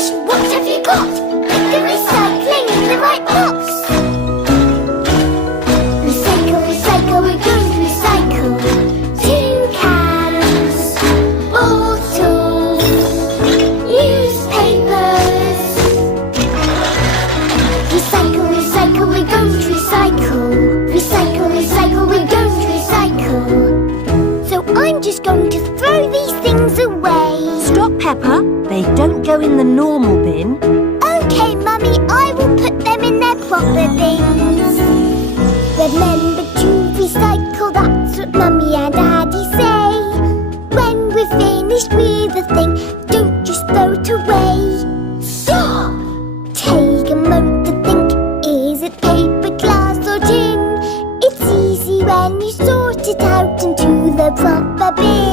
finished, what have you got? Put the recycling in the right box. Recycle, recycle, we're going to recycle. Tin cans, bottles, newspapers. Recycle, recycle, we're going to recycle. Recycle, recycle, we're going to recycle. So I'm just going to throw these things away. Stop, Peppa. They don't go in the normal bin. Okay, Mummy, I will put them in their proper bins. Remember to recycle, that's what Mummy and Daddy say. When we're finished with a thing, don't just throw it away. Stop! Take a moment to think, is it paper, glass or tin? It's easy when you sort it out into the proper bin.